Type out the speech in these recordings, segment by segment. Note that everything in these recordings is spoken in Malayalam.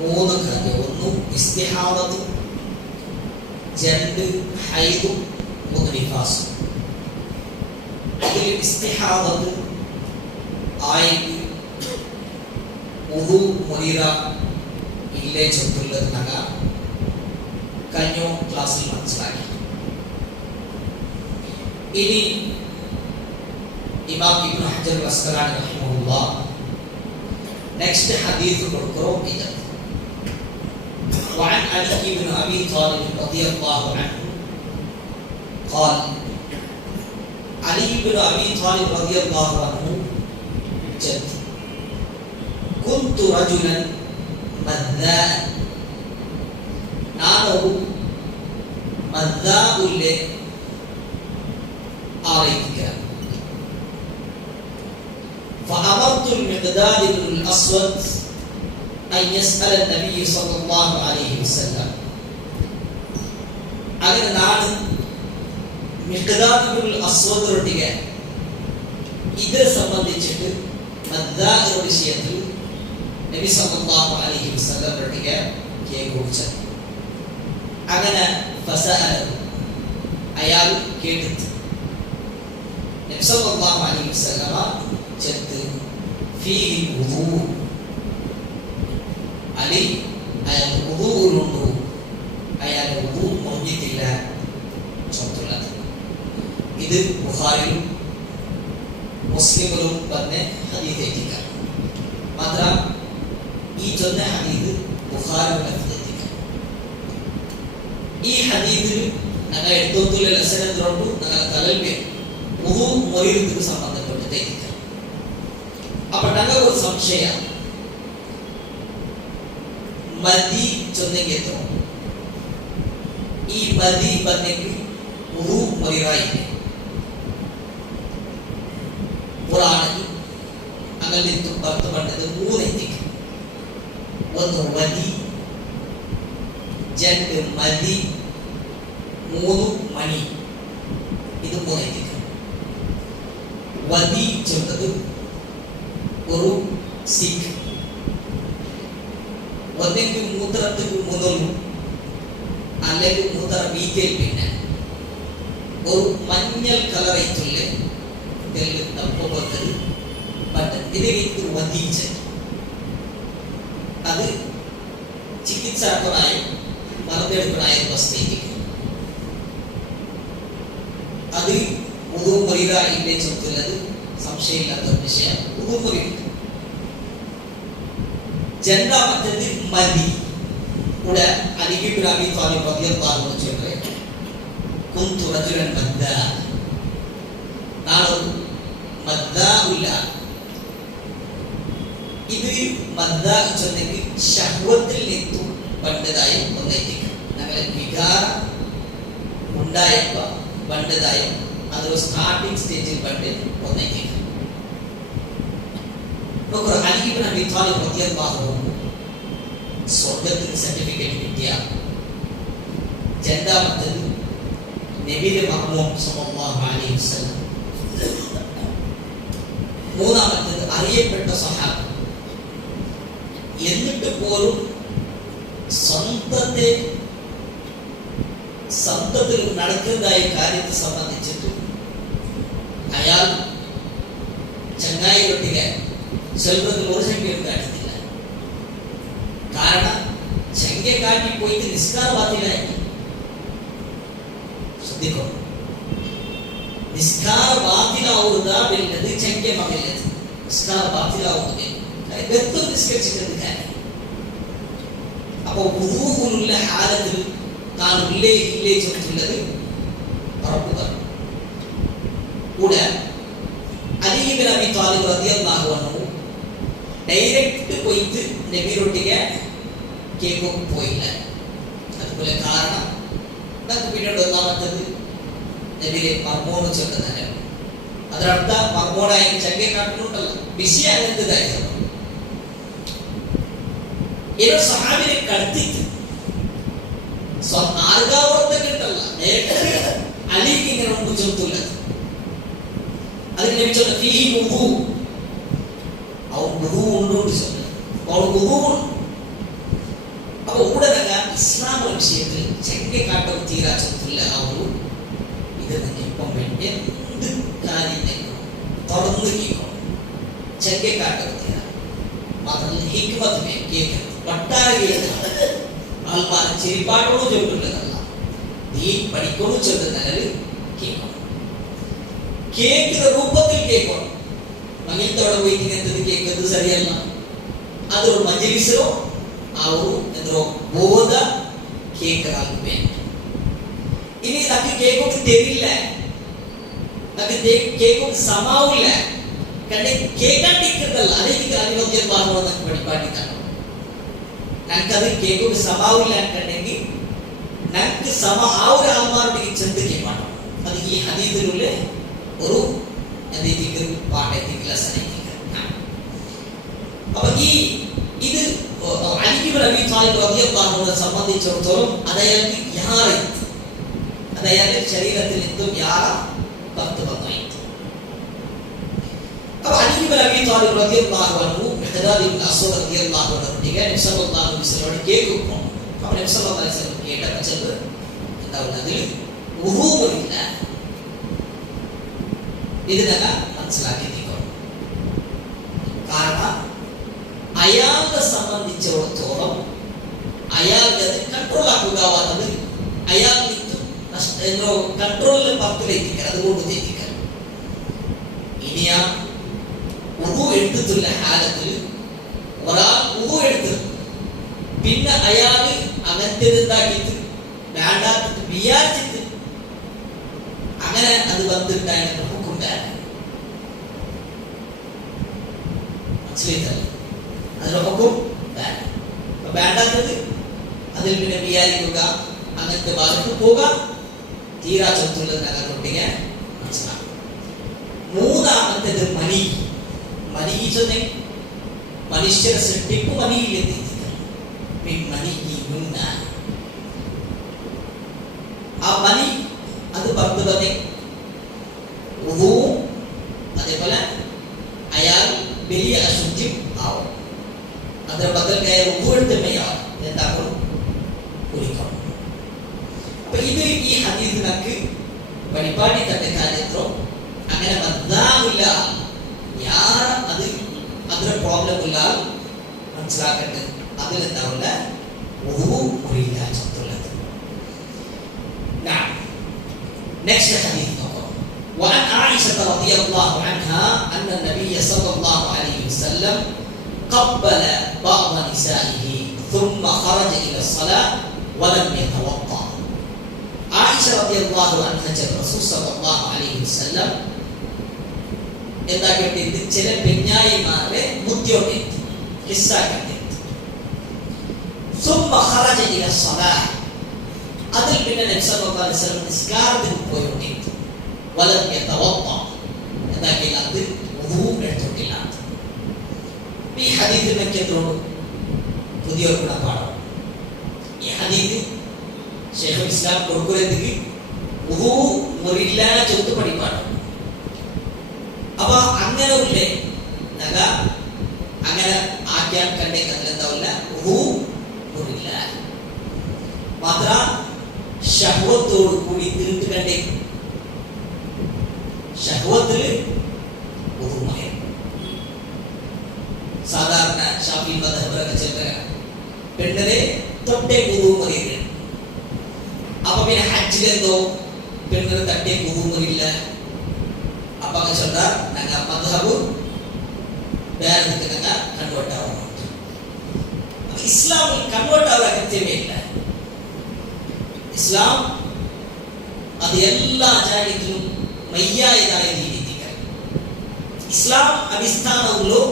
മൂന്ന് കാര്യം. ഒന്ന് ഇസ്തിഹാദത്തും, രണ്ട് ഹൈദും, മൂന്ന് നിഫാസും. അതിൽ ഇസ്തിഹാദത്ത് ആയിട്ട് ഉദു മുരീറ ഇല്ലേ ചൊല്ലുള്ളതിനക കഴിഞ്ഞ ക്ലാസ്സിൽ മനസ്സിലാക്കി. ഇനി ഇമാം ഇബ്നു ഹജർ അസ്ഖലാനി റഹിമഹുല്ലാഹ് നെക്സ്റ്റ് ഹദീസ് കൊടുക്കും. ഇത് وعن علي بن ابي طالب رضي الله عنه قال علي بن ابي طالب رضي الله عنه جد كنت رجلا مذاء നാനൊരു മദ്ദാഉല്ലെ ആയിരിക്കുക. فأمرت المقداد بن الأسود أن يسأل النبي صلى الله عليه وسلم. അങ്ങനെ നാണ് മിഖ്ദാദ് ബിൻ അസ്വദിനോട് ഇത് സംബന്ധിച്ചിട്ട് മദ്ദാഇ വിഷയത്തിൽ നബി സല്ലല്ലാഹു അലൈഹി വസല്ലം കേൾപ്പിച്ചു. അങ്ങനെ ഫസഅല അയാൾ കേട്ടിട്ട് നബി സല്ലല്ലാഹു അലൈഹി വസല്ലം ചെത്ത് ഫീഹി വുദൂ അലി അയാൾ വുദൂഉണ്ട്, അയാൾ വുദൂ മുറിഞ്ഞിട്ടില്ല ചൊല്ലുന്നത്. ഇത് ബുഖാരിയിലും മുസ്ലിമിലും പറഞ്ഞ ഹദീസ് എത്തിക്കാം. മാത്രം ഈ ചൊന്ന ഹദീസ് ബുഖാരിയുടെ ഈ ഹദീസിൽ ഞങ്ങൾ എടുത്തോത്തുള്ള ലസനത്തിലോട്ട് ഞങ്ങൾ കലൽവേ വുദൂ മുറിയുന്നതിന് സംബന്ധപ്പെട്ട് തെറ്റിക്കാം. അപ്പൊ ഞങ്ങൾ ഒരു സംശയം, മദി ചൊന്നെങ്കിൽ ഈ മദി പറഞ്ഞെങ്കിൽ വുദൂ മുറിയായില്ലേ ഖുർആനിൽ അങ്ങനെ അർത്ഥപ്പെട്ടത് മൂന്ന് എത്തിക്കാം. ഒന്ന് വദി, രണ്ട് മദി, മൂന്ന് മണി. ഇത് മൂന്ന് എത്തിക്കാം. വദി ചൊന്നത് ഒരു സിഖ് ഒന്നെങ്കിൽ മൂത്രത്തിന് മുതലും അല്ലെങ്കിൽ മൂത്ര വീതിയിൽ പിന്നെ ഒരു മഞ്ഞൾ കളറായിട്ടുള്ള ഇതിലേക്ക് വധിച്ച് അത് ചികിത്സാർത്ഥമായി മറന്നെടുപ്പനായ അവസ്ഥയിലേക്ക് അത് വുദൂ മുറിയുക ഇല്ലേ ചൊല്ലുന്നത് സംശയമില്ലാത്ത വിഷയം. വുദൂ മുറിയുക. രണ്ടാമത്തേത് മദി. ഇവിടെ അലി ഇബ്നു അബീ ത്വാലിബ് റളിയല്ലാഹു അൻഹു ചൊല്ലുന്നത് കുന്തു റജുലൻ മദ്ദാ, നാളൊരു മദ്ദാഉല്ല. ഇത് മദ്ദാ ചൊന്നെങ്കിൽ ശഹ്വത്തിൽ നിന്നും പണ്ടതായി ഒന്നെത്തിക്കും. ഞങ്ങളെ വികാരം ഉണ്ടായപ്പോ പണ്ടതായും അതൊരു സ്റ്റാർട്ടിംഗ് സ്റ്റേജിൽ പണ്ട് ഒന്നെത്തിക്കും. അലി ഇബ്നു അബീ ത്വാലിബ് റളിയല്ലാഹു അൻഹു സ്വർഗ്ഗത്തിന് സർട്ടിഫിക്കറ്റ് കിട്ടിയ രണ്ടാമത്തേത് നബിയുടെ മഖ്മൂം സല്ലല്ലാഹു അലൈഹി വസല്ലം, മൂന്നാമത്തേത് അറിയപ്പെട്ട സഹാബ. എന്നിട്ട് പോലും സ്വന്തത്തിൽ നടക്കുന്നതായ കാര്യത്തെ സംബന്ധിച്ചിട്ട് അയാൾ ചങ്ങായി ഒട്ടിക ചെറുപ്പത്തിൽ ഒരു ശങ്കയും കാട്ടുന്നില്ല. കാരണം ശങ്ക കാട്ടി പോയിട്ട് നിസ്കാര ബാത്തിലായി. ശ്രദ്ധിക്കോ, നിസ്കാര ബാത്തിലാവുന്നത് ശങ്കമാകില്ലത്. നിസ്കാര ബാത്തിലാവുന്നത് വ്യക്തം നിസ്കരിച്ചിട്ട് കാര്യം. അപ്പൊ വുദൂഉള്ള ഹാലത്തിൽ താൻ ഇല്ലേ ചൊല്ലുന്നത് ഉറപ്പ് പറഞ്ഞു. കൂടെ അലി ഇബ്നു അബീ ത്വാലിബ് റളിയല്ലാഹു അൻഹു ഡയറക്റ്റ് പോയിട്ട് നബിയോട്ടിಗೆ കേൾക്കാൻ പോയില്ല. അതുപോലെ കാരണം നമുക്ക് പിന്നീട് ഒന്നാമത്തത് നബിയെ മർമോണ് ചൊല്ലുന്നത്. അതിനർത്ഥ മർമോണായി ചങ്ങെ കാട്ടുന്നുണ്ടല്ലോ, ബിസി ആകുന്നതായിരുന്നു. ಏನೋ ಸಹಾಬಿಗೆ ಕಡ್ತಿತ್ತು ಆರ್ಗಾವರ್ತಕ್ಕಂತಲ್ಲ നേരത്തെ അലിക്ക് ഇങ്ങനെ ഒന്നും ചൊല്ലില്ല. അതിന് ലഭിച്ചത് ഫീഹി വുദൂ, അവൻ വുദൂ ഉണ്ടോണ്ട് ചൊല്ലുന്നത്. അവൻ വുദൂ അപ്പോൾ ഉടനക ഇസ്ലാം വിഷയത്തിൽ ചെങ്കക്കാട്ടം തീരാ ചൊത്തില്ല ആ ഒരു ഇത് ഇപ്പം എന്ത് കാര്യം തുറന്ന് കേൾക്കണം. ചെങ്കക്കാട്ടം തീരാ മാത്രമല്ല ഹിക്മത്തിനെ കേൾക്കണം, വട്ടാര കേൾക്കണം. ആൾമാർ ചെരിപ്പാട്ടോട് ചൊല്ലുള്ളതല്ല, നീ പഠിക്കോട് ചൊല്ലുന്നത് കേൾക്കണം. കേൾക്കുന്ന രൂപത്തിൽ കേൾക്കണം. മങ്ങിലത്തോടെ പോയിട്ട് എന്തത് കേൾക്കുന്നത് ശരിയല്ല. അതൊരു മജ്ലിസിലോ ആ ഒരു എന്തോ ബോധ കേൾക്കാൻ വേണ്ടി. ഇനി നമുക്ക് കേൾക്കൊക്കെ തരില്ല, നമുക്ക് കേൾക്കൊക്കെ സമാവില്ല. കണ്ടേ കേൾക്കാണ്ടിരിക്കുന്നതല്ല, അതെനിക്ക് അനുഭവത്തിൽ പറഞ്ഞതൊക്കെ പഠിപ്പാട്ടിക്കണം. ഞങ്ങൾക്കത് കേൾക്കൊക്കെ സമാവില്ല കണ്ടെങ്കിൽ ഞങ്ങൾക്ക് ആ ഒരു ആത്മാരുടെ ചെന്ന് കേൾപ്പാണ്. അത് ഈ ഹദീസിലുള്ള ഒരു പാഠത്തിലുള്ള സനയിക്കുക. അപ്പൊ ഈ ഇത് അലി ഇബ്നു അബീ ത്വാലിബ് റളിയല്ലാഹു അൻഹുവിനെ സംബന്ധിച്ചിടത്തോളം അയാളുടെ ശരീരത്തിൽ എന്തും യാറ പത്ത് വന്നായി. അപ്പൊ അലി ഇബ്നു അബീ ത്വാലിബ് റളിയല്ലാഹു അൻഹു മിഖ്ദാദ് ഇബ്നു അസ്വദ് റളിയല്ലാഹു അൻഹു നബി സല്ലല്ലാഹു അലൈഹി വസല്ലം കേൾക്കുന്നു. അപ്പോൾ നബി സല്ലല്ലാഹു അലൈഹി വസല്ലം കേട്ടപ്പോൾ എന്താ അതിൽ ഉഹൂമില്ല. ഇതിനൊക്കെ മനസ്സിലാക്കിയിരിക്കണം. കാരണം അയാളെ സംബന്ധിച്ചിടത്തോളം അയാൾക്ക് അത് കൺട്രോൾ ആക്കുകയാവുന്നത് അയാൾക്ക് കൺട്രോളിലെ പത്തിലെത്തിക്കാൻ, അതുകൊണ്ട് തെറ്റിക്കാൻ. ഇനി ആ ഉഹു എടുത്തിട്ടുള്ള ഹാലത്തിൽ ഒരാൾ ഉഹു എടുത്ത് പിന്നെ അയാള് അങ്ങനത്തെ എന്താക്കിയിട്ട് വേണ്ടാത്തിട്ട് വിചാരിച്ചിട്ട് അങ്ങനെ അത് വന്നിട്ടാണ് ഹുക്കുണ്ടായത്. മനസ്സിലായിട്ടല്ല അതിന്റെ ഹുക്കും വേണ്ടാത്തത് അതിൽ പിന്നെ വിചാരിക്കുക, അങ്ങനത്തെ ഭാഗത്ത് പോവുക, തീരാ ചത്തുള്ളത് നഗരൊട്ടിಗೆ മനസ്സിലാക്കും. മൂന്നാമത്തേത് മനി. മനി ചൊന്നെ മനുഷ്യര സൃഷ്ടിപ്പ് മനിയിൽ എത്തിയിരിക്കുന്നു. ആ മനി അത് പറഞ്ഞത് അതേപോലെ അയാൾ വലിയ അശുദ്ധിയും ആവും. അതിന്റെ ബദൽ ഉപ്പുവെടുത്തമ്മയാവും എന്താക്കും കുളിക്കണം. അപ്പൊ ഇത് ഈ ഹദീസിനക്ക് പരിപാടി തന്നെ കാര്യത്തോ അങ്ങനെ ബദ്ധാവില്ല, യാർ അത് അതിന് പ്രോബ്ലം ഇല്ല മനസ്സിലാക്കട്ടെ. അതിലെന്താവില്ല മുറിയില്ല ചത്തുള്ളത്. നെക്സ്റ്റ് ഹദീസ് നോക്കാം. وعن عائشة رضي الله عنها أن النبي صلى الله عليه وسلم قبل بعض نسائه ثم خرج إلى الصلاة ولم يتوضأ. عائشة رضي الله عنها الرسول صلى الله عليه وسلم എന്താ കേട്ടിട്ട് ചില പെഞ്ഞായിമാരെ മുദ്യോട്ടെ കിസ്സാക്കിട്ട് ثم خرج إلى الصلاة. അതിൽ പിന്നെ നബി സല്ലല്ലാഹു അലൈഹി വസല്ലം നിസ്കാരത്തിന് പോയി. വലം യതവദ്ദ എന്താക്കില്ല, അത് വുദൂ എടുത്തിട്ടില്ല. ഈ ഹദീസിൽ വെച്ചിട്ടുള്ള പുതിയൊരു ഗുണപാഠം. ഈ ഹദീസ് ശൈഖുൽ ഇസ്ലാം കൊടുക്കുന്നതിന് വുദൂ മുറിയില്ല ചൊത്ത് പഠിപ്പാണ്. അപ്പൊ അങ്ങനെ ഉള്ളേ അങ്ങനെ ആക്കിയാൽ കണ്ടേ അതിലെന്താവില്ല വുദൂ മുറിയില്ല. മാത്ര ശഹ്വത്തോട് കൂടി തിരിട്ട് കണ്ടേ ഷഹ്വത്തിൽ വുദൂമായ സാധാരണ ഷാഫി മദ്ഹബിലൊക്കെ ചില പെണ്ണിനെ തൊട്ടേ വുദൂ മറിയില്ല. അപ്പൊ പിന്നെ ഹജ്ജിലെന്തോ പെണ്ണിനെ തട്ടേ വുദൂ മറിയില്ല. അപ്പൊ അങ്ങ് ചൊല്ലാർ ഞങ്ങ മദ്ഹബ് വേറെ നിൽക്കുന്ന കൺവേർട്ട് ആവുന്നു. ഇസ്ലാമിൽ കൺവേർട്ട് ആവാൻ അകത്യമേയില്ല. ഇസ്ലാം അത് എല്ലാ ജാഗ്രതയിലും മയ്യായതായ രീതിക്കാൻ ഇസ്ലാം അടിസ്ഥാനമുള്ളൂ.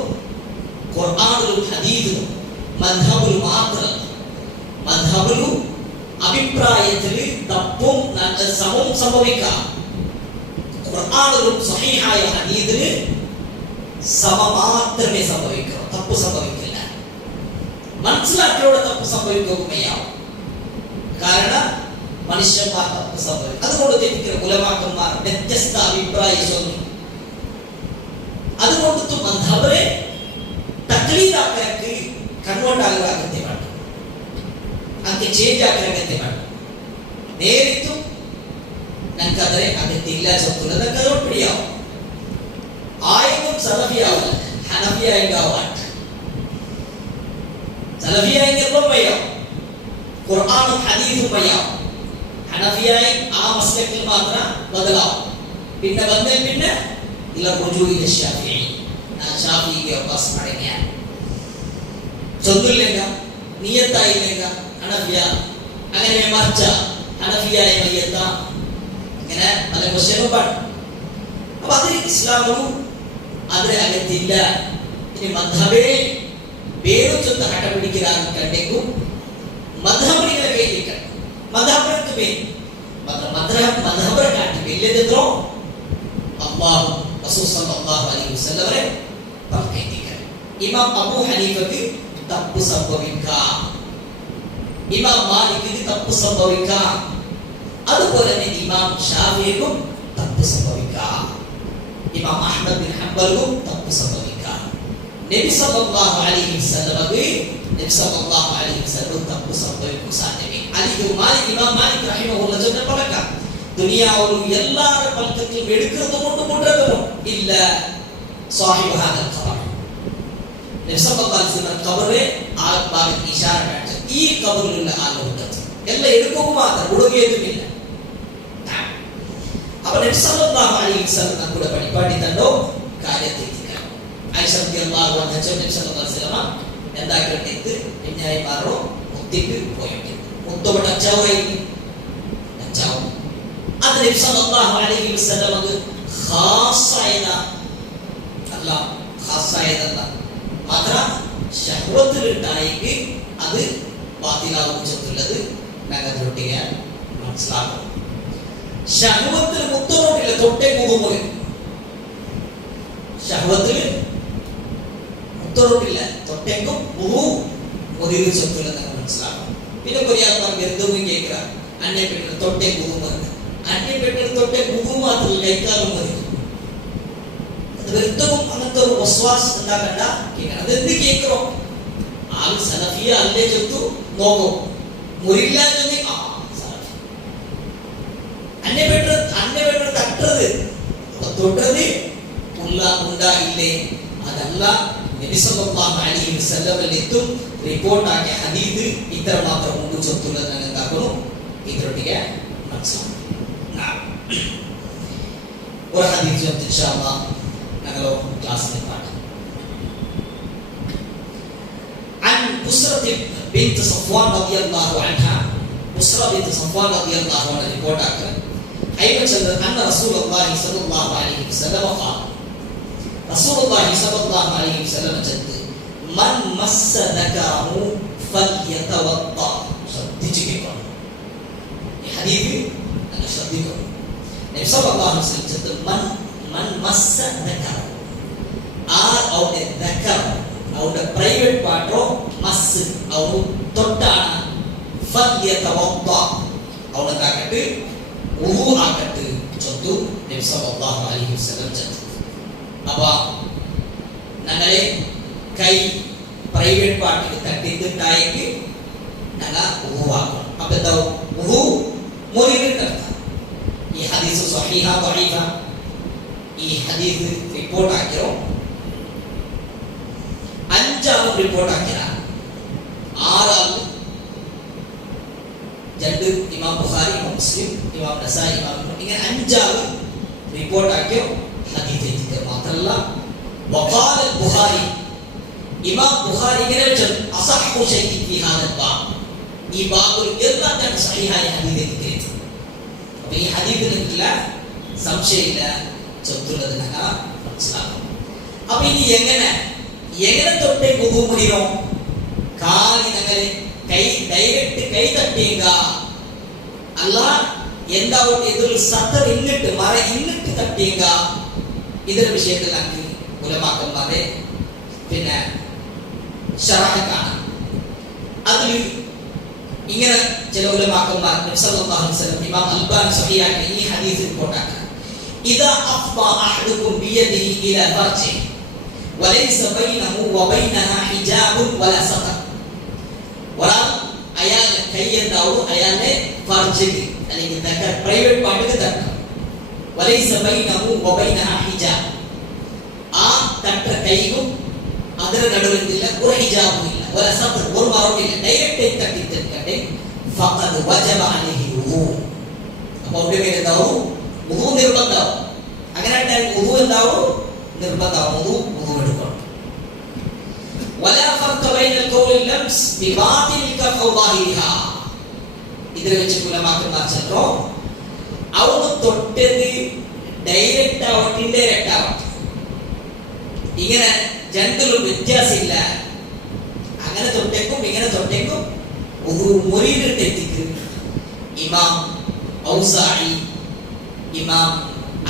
ഖുർആനിലും ഹദീസിലും മദ്ഹബിലും മാത്രം. മദ്ഹബിലും അഭിപ്രായത്തിൽ തപ്പും സമവും സംഭവിക്കാം. ഖുർആനിലും സ്വഹീഹായ ഹദീസില് സമ മാത്രമേ സംഭവിക്കൂ, തപ്പ് സംഭവിക്കില്ല. മനസ്സിലാക്കിയോടെ തപ്പ് സംഭവിക്കുകയാവും. കാരണം മനുഷ്യന്മാർ തപ്പ് സംഭവിക്കും. അതുകൊണ്ട് തെറ്റിക്കുന്ന ഉലമാക്കന്മാർ വ്യത്യസ്ത അഭിപ്രായം ചൊല്ലി അതുകൊണ്ട് മദ്ഹബിനെ തഖ്ലീദാക്കി കൺവേർട്ട് ആകുക കൃത്യമാണ്. ಅದಕ್ಕೆ ಚೇಂಜ್ ಹಾಕಿರೋ ಅಗತ್ಯ ಬೇಡ. ನೇರಿತ್ತು ನಂಗಾದ್ರೆ ಅಗತ್ಯ ಇಲ್ಲ ಚೊಕ್ಕುಲ ನಂಗದು ಒಟ್ಟಿಯಾವ ആയതും സലഫിയാവില്ല. ഹനഫിയായിണ്ടാവാൻ സലഫിയായെങ്കിലും വയ്യാവും, ഖുർആനും ഹദീസും വയ്യാവും. ഹനഫിയായി ആ മസ്ലക്കിൽ മാത്രം ബദലാവും. പിന്നെ വന്നതിൽ പിന്നെ ഇല്ല റുജൂഇ ഷാഫിഈ, ഞാൻ ഷാഫിഈಗೆ ವಾಪಸ್ ಮಡങ്ങിಯ ചൊല്ലില്ല നിയത്തായില്ല ഹനഫിയ അങ്ങനെ മറിച്ച ഹനഫിയായ മയ്യത്ത ഇങ്ങനെ പല ക്വസ്റ്റ്യനും പാടും. അപ്പൊ അത് ഇസ്ലാമും അതിന് അകത്തില്ല. ഇനി മദ്ഹബേ ಬೇರು ಜೊತೆ ಹಠ ಬಿಡಿಕ್கிறாங்க ಕಂಡೆಗೂ ಮದ್ಹಬರಿಗಳ ಕೈಲಿಕ್ಕ ಮದ್ಹಬರಕ್ಕೆ ಬೇಕು ಮದ್ಹಬರ ಕಾಟಿ ಇಲ್ಲದಿದ್ರು ಅಲ್ಲಾಹ್ ರಸೂಲ್ ಸಲ್ಲಲ್ಲಾಹು ಅಲೈಹಿ ವಸಲ್ಲಂ ಅವರೇ ತಪ್ಪೈತಿಕ. ഇമാം അബൂ ഹനീഫക്ക് തപ്പ് സംഭവിക്കാം, ഇമാം മാലിക്കിന് തപ്പ് സംഭവിക്കാം, അതുപോലെ തന്നെ ഇമാം ഷാഫിഈക്കും തപ്പ് സംഭവിക്കാം, ഇമാം അഹ്മദ് ബിൻ ഹംബലിനും തപ്പ് സംഭവിക്കാം. നബി സല്ലല്ലാഹു അലൈഹി വസല്ലമക്ക് നബി സല്ലല്ലാഹു അലൈഹി വസല്ലം തപ്പ് സംഭവിക്കും സാധ്യമേ. ഇമാം മാലിക് റഹിമഹുല്ലാഹ് ചൊന്ന പലക ദുനിയാവിൽ എല്ലാര പൽക്കത്തിൽ എടുക്കുന്നത് കൊണ്ടുകൊണ്ടതും ഇല്ല സാഹിബ് ഹാദൽ ഖബർ. നബി സല്ലല്ലാഹു അലൈഹി വസല്ലം ഖബറെ ആ ഭാഗത്ത് ഇശാര കാട്ടി ഈ ഖബറിലുള്ള ആളുണ്ട് എല്ലാം എടുക്കുക മാത്രം ഉടുകയൊന്നുമില്ല. അപ്പൊ നബി സല്ലല്ലാഹു അലൈഹി വസല്ലം കൂടെ പഠിപ്പാടി തന്നോ കാര്യത്തെ ആയിഷ റളിയല്ലാഹു അൻഹ നബി സല്ലല്ലാഹു അലൈഹി വസല്ലം എന്താക്കിയിട്ട് പിന്നായി മാറോ മുത്തിക്ക് പോയിട്ട് മുത്തോടെ അച്ചാവായി അച്ചാവും. അത് നബി സല്ലല്ലാഹു അലൈഹി വസല്ലമക്ക് ഖാസായത അല്ല, ഖാസായതല്ല മാത്ര ശഹ്വത്തിലുണ്ടായി അത് ബാത്തിലാവും ചെത്തുള്ളത് നഗരൊട്ടിയാൽ മനസ്സിലാക്കും. ശഹ്വത്തിൽ മുത്തോട്ടില്ല തൊട്ടേ മുഖം ശഹ്വത്തിൽ മുത്തോട്ടില്ല തൊട്ടേക്കും മുഖവും മുറിവ് ചെത്തുള്ള മനസ്സിലാക്കും. പിന്നെ കൊറിയാന്മാർ വെറുതെ കേൾക്കുക അന്നെ പെട്ട തൊട്ടേ മുഖം പറഞ്ഞു അന്നെ പെട്ട തൊട്ടേ മുഖം മാത്രമല്ല കൈക്കാലും മതി. അത് വെറുതവും അങ്ങനത്തെ ഒരു വസ്വാസ് ഉണ്ടാക്കണ്ട കേൾക്കണം. അതെന്ത് കേൾക്കണോ ആൾ സലഫിയ അല്ലേ ചെത്തു നോക്കും മുറിയില്ല അന്നെ പെട്ട തട്ടത് തൊട്ടത് ഉണ്ടായില്ലേ അതല്ല. നബി സല്ലല്ലാഹു അലൈഹി വസല്ലമല്ലെത്തും റിപ്പോർട്ട് ആക്കിയ ഹദീസ് ഇത്ര മാത്രം ഉണ്ട് ചൊത്തുള്ളത് എന്താക്കുന്നു ഇതൊട്ടിಗೆ മനസ്സിലാക്കും. ഒരു ഹദീസ് ഇൻഷാ അല്ലാഹ് ഞങ്ങൾ ക്ലാസ്സിൽ പാടാം. عن بصرة بنت صفوان رضي الله عنها بصرة بنت صفوان رضي الله عنها ريبورت آكر أيضا أن رسول الله صلى الله عليه وسلم قال റസൂലുള്ളാഹി സ്വല്ലല്ലാഹു അലൈഹി വസല്ലം ചൊല്ലി മൻ മസ്സ ദകറഹു ഫൽയതവദ്ദ. ശ്രദ്ധിച്ചു കേൾക്കണം ഈ ഹദീസ്, നിങ്ങൾ ശ്രദ്ധിക്കണം. നബി സല്ലല്ലാഹു അലൈഹി വസല്ലം ചൊല്ലി മൻ മസ്സ ദകറഹു അവരുടെ ദകർ അവരുടെ പ്രൈവറ്റ് പാർട്ടോ മസ് അവർ തൊട്ടാണ് ഫൽയതവദ്ദ അവനക്കാകട്ടെ വുളു ആകട്ടെ ചൊല്ലു നബി സല്ലല്ലാഹു അലൈഹി വസല്ലം ചൊല്ലി. അപ്പൊ ഞങ്ങളെ കൈ പ്രൈവറ്റ് പാർട്ടിക്ക് തട്ടിട്ടുണ്ടായെങ്കിൽ ഞങ്ങൾ ഉഹുവാക്കണം. അപ്പൊ എന്താ ഉഹു മുറിവിട്ടർത്ഥം. ഈ ഹദീസ് സ്വഹീഹ ദഈഫ ഈ ഹദീസ് റിപ്പോർട്ട് ആക്കിയോ 5 ആൾ റിപ്പോർട്ട് ആക്കിയ 6 ആൾ രണ്ട് ഇമാം ബുഖാരി ഇമാം മുസ്ലിം ഇമാം നസായി ഇമാം ഇങ്ങനെ 5 ആൾ റിപ്പോർട്ട് ആക്കിയോ ഹദീസ് മാത്രമല്ല. വഖാല ബുഖാരി ഇമാം ബുഖാരി ഇങ്ങനെ അസഹ്ഹു ശൈഇൻ ഫീ ഹാദൽ ബാബ് ഈ ബാബിൽ എല്ലാം തന്നെ സഹീഹായ ഹദീസ് കിട്ടിയിട്ടുണ്ട്. അപ്പോൾ ഈ ഹദീസിലുള്ള സംശയമില്ല ചൊത്തുള്ളത് ഞങ്ങൾ മനസ്സിലാക്കും. അപ്പൊ ഇനി എങ്ങനെ തൊട്ടേ മുഖം മുടിയോ കാലി ഞങ്ങൾ കൈ ഡയറക്റ്റ് കൈ തട്ടിയുക അല്ല എന്താവും ഇതൊരു സത്തർ ഇന്നിട്ട് മറ ഇന്നിട്ട് തട്ടിയുക. ഇതിന്റെ വിഷയത്തിൽ നമുക്ക് ഉലമാക്കന്മാരെ പിന്നെ ശറഹ് കാണാം. അതിൽ ഇങ്ങനെ ചില ഉലമാക്കന്മാർ നബി സല്ലല്ലാഹു അലൈഹി വസല്ലം ഇമാം അൽബാനി സ്വഹീഹാക്കി ഈ ഹദീസ് റിപ്പോർട്ടാണ്. ഇദാ അഫ്ദാ അഹദുകും ബിയദിഹി ഇലാ ഫർജി വലൈസ ബൈനഹു വബൈനഹാ ഹിജാബുൻ വലാ സതർ. ഒരാൾ അയാളുടെ കൈ ഉണ്ടാവും അയാളുടെ ഫർജിക്ക് അല്ലെങ്കിൽ പ്രൈവറ്റ് പാർട്ടിക്ക് തട്ടണം. വലൈസ ബൈനഹു വബൈനഹാ ഹിജാബ്, ആ തട്ട കൈക്കും അതിന് നടുവില്ല ഒരു ഹിജാബും ഇല്ല, ഒരു സത്ർ ഒരു മറവില്ല, ഡയറക്റ്റ് തട്ടി തട്ടട്ടെ. ഫഖദ് വജബ അലൈഹി വുദൂ. അപ്പോൾ അവിടെ എന്താവും? വുദൂ നിർബന്ധമാവും. അങ്ങനെ വുദൂ എന്താവും? നിർബന്ധമാവും. വുദൂ എടുക്കണം. വലാ ഫർഖ ബൈനൽ ഖൗലി ലംസ് ബിബാതിൽ കഫ് ഔ ളാഹിരിഹാ. ഇതിനെ വെച്ച് ഉലമാക്കന്മാർ ചന്ദ്രോ അവന് തൊട്ടത് ഡയറക്റ്റ് ആവട്ടെ ഇൻഡയറക്റ്റ് ആവട്ടെ, ഇങ്ങനെ രണ്ടിലും വ്യത്യാസമില്ല. അങ്ങനെ തൊട്ടേക്കും ഇങ്ങനെ തൊട്ടേക്കും മുറിയിട്ടെത്തിക്ക് ഇമാം ഔസാഇ, ഇമാം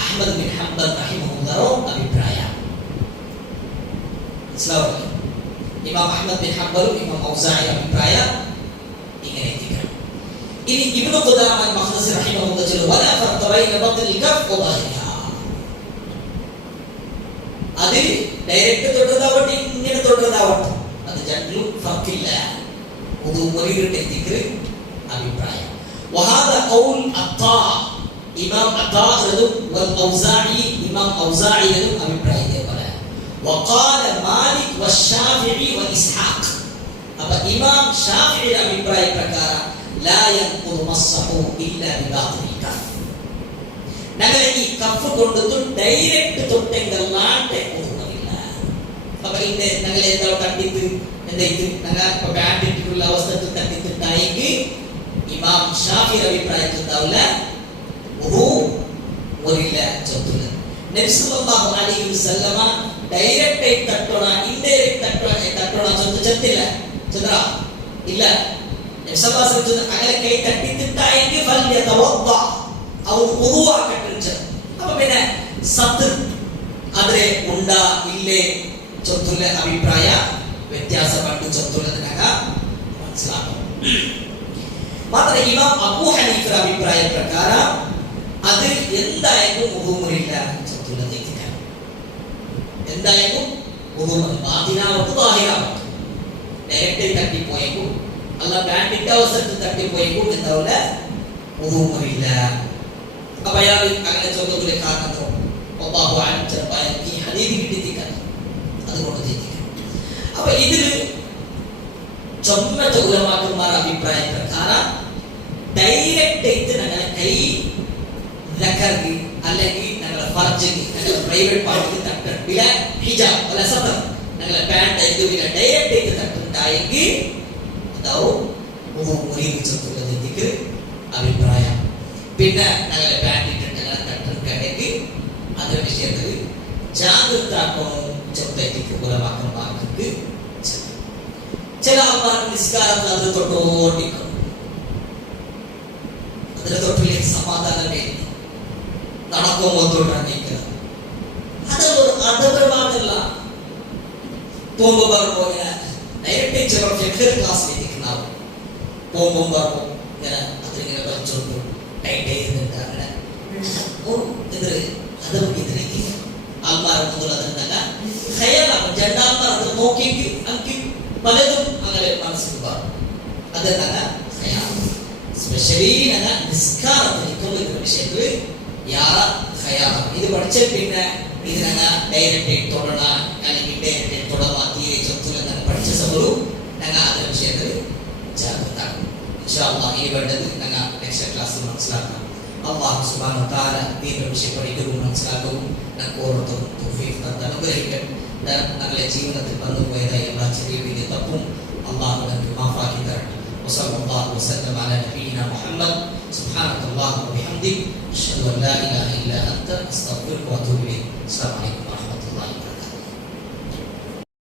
അഹ്മദ് ബിൻ ഹംബൽ റഹിമഹുല്ലാഹു അഭിപ്രായം. മനസ്സിലാവില്ലേ? ഇമാം അഹ്മദ് ബിൻ ഹംബലും ഇമാം ഔസാഇ അഭിപ്രായം ഇങ്ങനെ എത്തിക്കണം. ഇനി ഇബ്നു ഖുദാമ മഖ്ദസി റഹിമഹുല്ലാഹു വലാ ഫർഖ ബൈന ബത്നിൽ കഫ് വ ളാഹിരിഹാ. അത് ഡയറക്റ്റ് തൊട്ടതാവട്ടെ ഇങ്ങനെ തൊട്ടതാവട്ടെ, അത് രണ്ടിലും ഫർഖില്ല. വുദൂ മുറിയിട്ടെത്തിക്ക് അഭിപ്രായം. വഹാദാ ഖൗൽ അത്താ, ഇമാം അത്താ വൽ ഔസാഇ, ഇമാം ഔസാഇ അഭിപ്രായത്തെ പറയാം. വഖാല മാലിക് വശാഫിഈ വഇസ്ഹാഖ്. അപ്പോൾ ഇമാം ഷാഫിഈ അഭിപ്രായ പ്രകാരം ലാ യൻഖുദു മസ്സഹു ഇല്ലാ ബിബാതിൽ കഫ്. ഞങ്ങൾ ഈ കഫ് കൊണ്ടു ഡയറക്റ്റ് തൊട്ടെങ്കല്ലാണ്ട് ഒന്നുമില്ല. അപ്പൊ ഇന്ന് ഞങ്ങൾ എന്താ തട്ടിത്ത് എന്തായിട്ട് ഞങ്ങൾ ബാറ്റ് ഇട്ടിട്ടുള്ള അവസ്ഥത്തിൽ തട്ടിത്തിട്ടായെങ്കിൽ ഇമാം ഷാഫിഈ അഭിപ്രായത്തിൽ ഉണ്ടാവില്ല, വുദൂ മുറിയില്ല, ചൊത്തില്ല. നബി സല്ലല്ലാഹു അലൈഹി വസല്ലമ ഡയറക്റ്റ് തട്ടണ ഇൻഡയറക്റ്റ് തട്ടണ ചൊത്തില്ല, ചന്ദ്ര ഇല്ല. നബി സല്ലല്ലാഹു അലൈഹി വസല്ലം അങ്ങനെ കൈ തട്ടിത്തിട്ടായെങ്കിൽ ഫൽയതവദ്ദ, അവർ വുദൂആക്കട്ടെ. അപ്പൊ പിന്നെ സത്ത് അതിലെ ഉണ്ടാ ഇല്ലേ ചൊത്തുള്ള അഭിപ്രായ വ്യത്യാസപ്പെട്ട് ചൊത്തുള്ളതിനക മനസ്സിലാക്കും. മാത്രമല്ല ഇമാം അബൂ ഹനീഫ അഭിപ്രായ പ്രകാരം അത് എന്തായാലും വുദൂ മുറിയില്ല, ചൊത്തുള്ളത് എന്തായാലും വുദൂ മുറി. ബാത്തിനാവട്ടെ ദാഹിറാവട്ടെ, ഡയറക്റ്റ് തട്ടിപ്പോയേക്കും അല്ല ബാറ്റിന്റെ അവസരത്തിൽ തട്ടിപ്പോയേക്കും എന്താവില്ല, വുദൂ മുറിയില്ല. അപ്പൊ അയാൾ അങ്ങനെ ചൊന്നതിലെ കാരണത്തോ അല്ലാഹു അലം ചിലപ്പോൾ ഈ ഹദീസ് കിട്ടിത്തിക്കാൻ അതുകൊണ്ട് തെറ്റിക്കാൻ. അപ്പൊ ഇതില് ചൊന്നത്തെ ഉലമാക്കന്മാർ അഭിപ്രായ പ്രകാരം ഡയറക്റ്റ് ആയിട്ട് ഞങ്ങളെ കൈ ദക്കർക്ക് അല്ലെങ്കിൽ ഞങ്ങളെ ഫർജിക്ക് ഞങ്ങളെ പ്രൈവറ്റ് പാർട്ടിക്ക് തട്ടണം. ബില ഹിജാബ് വല സതർ, ഞങ്ങളെ പാന്റ് ഇതുവില ഡയറക്റ്റ് ആയിട്ട് തട്ടുണ്ടായെങ്കിൽ അതാവും വുദൂ മുറിയിച്ചുള്ളത് എത്തിക്ക് അഭിപ്രായം. പിന്നെ ഞങ്ങളെ പാന്റ് ഇട്ടിട്ട് ഞങ്ങളെ തട്ടുണ്ടെങ്കിൽ അതിന്റെ വിഷയത്തിൽ ജാഗ്രതാക്കണം. ചൊത്തേക്ക് ഉലമാക്കന്മാർക്ക് ചില ആൾക്കാർ നിസ്കാരത്തിൽ അതിന് തൊട്ടോണ്ടിക്കും, അതിന് തൊട്ടിലേക്ക് സമാധാനമേ നടക്കുമ്പോൾ തൊട്ടിരിക്കുന്നത്. അതൊരു അതപരമാകല്ല. പോകുമ്പോൾ പറയുമ്പോൾ ഇങ്ങനെ ഡയറക്റ്റ് ചിലർ ഫിഖ് ക്ലാസ്സിൽ എത്തിക്കുന്നാവും. പോകുമ്പോൾ പറയുമ്പോൾ ഇങ്ങനെ അതിങ്ങനെ വലിച്ചോണ്ടു ടൈറ്റ് ചെയ്തിട്ട് അങ്ങനെ അതിലേക്ക് ആൾമാരെ മുതൽ അതിനല്ല ഹയറാണ്. രണ്ടാൾമാർ അത് നോക്കിയെങ്കിൽ എനിക്ക് പലതും അങ്ങനെ മനസ്സിൽ പറഞ്ഞു. അതെന്താണ് ഹയാണ്. സ്പെഷ്യലി ഞങ്ങൾ നിസ്കാരത്തിലേക്കുള്ള വിഷയത്തിൽ യാറ ഹയാണ്. ഇത് പഠിച്ചാൽ പിന്നെ ഇതിനങ്ങ ഡയറക്റ്റ് തൊടണ അല്ലെങ്കിൽ ഡയറക്റ്റ് തൊടവാ തീരെ ചൊത്തുകൾ പഠിച്ച സമയവും ഞങ്ങൾ അതിന്റെ വിഷയത്തിൽ ജാഗ്രത. ഇൻഷാ അല്ലാഹ് ഈ വേണ്ടത് ഞങ്ങൾ നെക്സ്റ്റ് ക്ലാസ്സിൽ മനസ്സിലാക്കാം. അല്ലാഹു സുബ്ഹാനഹു വ തആല ദീനിന്റെ വിഷയം പഠിക്കുകയും മനസ്സിലാക്കുകയും നമുക്ക് ഓരോരുത്തർക്കും തൗഫീഖ് തന്ന് അനുഗ്രഹിക്കട്ടെ. ഞങ്ങളുടെ ജീവിതത്തിൽ വന്നുപോയതായ എല്ലാ ചെറിയ വലിയ തപ്പും അല്ലാഹു നമുക്ക് മാഫാക്കി തരട്ടെ. വസല്ലല്ലാഹു വസല്ലം അലാ നബിയിനാ മുഹമ്മദ്. സുബ്ഹാനക അല്ലാഹുമ്മ വബിഹംദിക അഷ്ഹദു അൻ ലാ ഇലാഹ ഇല്ലാ അൻത അസ്തഗ്ഫിറുക വഅതൂബു ഇലൈക്. അസ്സലാമു അലൈക്കും വറഹ്മത്തുള്ളാഹി.